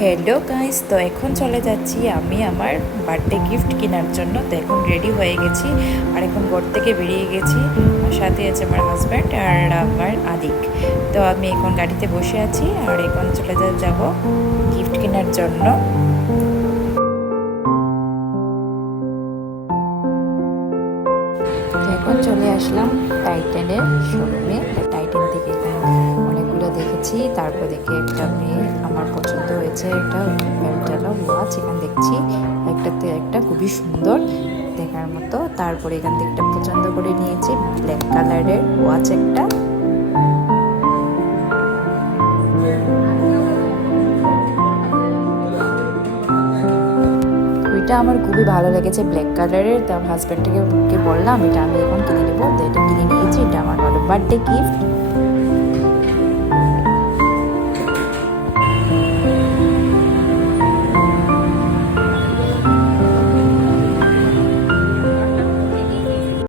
Hello guys, তো এখন চলে যাচ্ছি আমি আমার বার্থডে গিফট কেনার জন্য। তো এখন রেডি হয়ে গেছি আর এখন ঘর থেকে বেরিয়ে গেছি। আর সাথে আছে আমার হাজব্যান্ড আর আমার আদিক। তো আমি এখন গাড়িতে বসে আছি আর এখন চলে যাব গিফট কেনার জন্য। তো এখন চলে আসলাম টাইটানের শোরুমে। টাইটান থেকে অনেকগুলো দেখেছি, তারপর দেখে একটা মেয়ে আমার পছন্দ হয়েছে, একটা বেলটালা ওয়াচ এখানে দেখছি একটাতে একটা খুবই সুন্দর দেখার মতো। তারপরে এখান থেকে একটা পছন্দ করে নিয়েছি ব্ল্যাক কালারের ওয়াচ একটা। ওইটা আমার খুবই ভালো লেগেছে ব্ল্যাক কালারের। তো আমার হাজব্যান্ডকে বললাম এটা আমি এখন কিনে নেবো, তো এটা কিনে নিয়েছি। এটা আমার বার্থডে গিফট।